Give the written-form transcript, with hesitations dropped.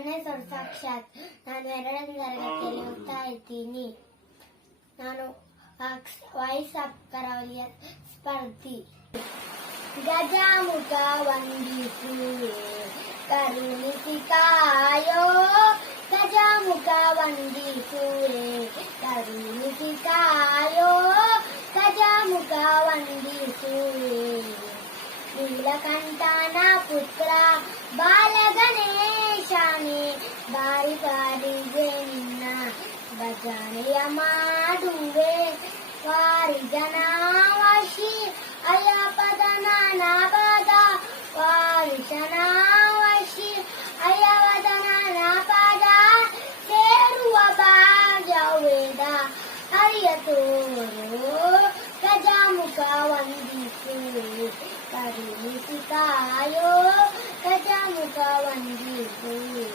ನನ್ನ ಹೆಸರು ಸಾಕ್ಷಾತ್. ನಾನು 2ನೇ ತರಗತಿಯಲ್ಲಿ ಓದ್ತಾ ಇದ್ದೀನಿ. ನಾನು ವಾಯ್ಸ್ ಆಫ್ ಕರಾವಳಿಯ ಸ್ಪರ್ಧಿ. ಗಜಮುಖ ವಂದಿಸುವೆ ಕರುಣಿಸಿ ಕಾಯೋ, ಗಜಮುಖ ವಂದಿಸುವೆ ಕರುಣಿಸಿ ಕಾಯೋ, ಗಜಮುಖ ವಂದಿಸುವೆ. ನೀಲಕಂಠನ ಪುತ್ರ ಬಾಲಗಣೇಶನೇ, ಬಾರಿ ಬಾರಿಗೆ ನಿನ್ನ ಭಜನೆಯ ಮಾಡುವೆ. ವಾರಿ ಜನವಶಿ ಅಯ್ಯಪದ ನಾನಾಪದ, ವಾರಿ ಜನವಶಿ ಅಯ್ಯಪದ ನಾನಾಪದ, ಸೇರುವ ಭಾಗ್ಯವೇದ ಹರಿಯ ತೋರು. ಗಜಮುಖ ವಂದಿಸುವೆ ಕರುಣಿಸಿ ಕಾಯೋ, ಗಜಮುಖ ವಂದಿಸುವೆ.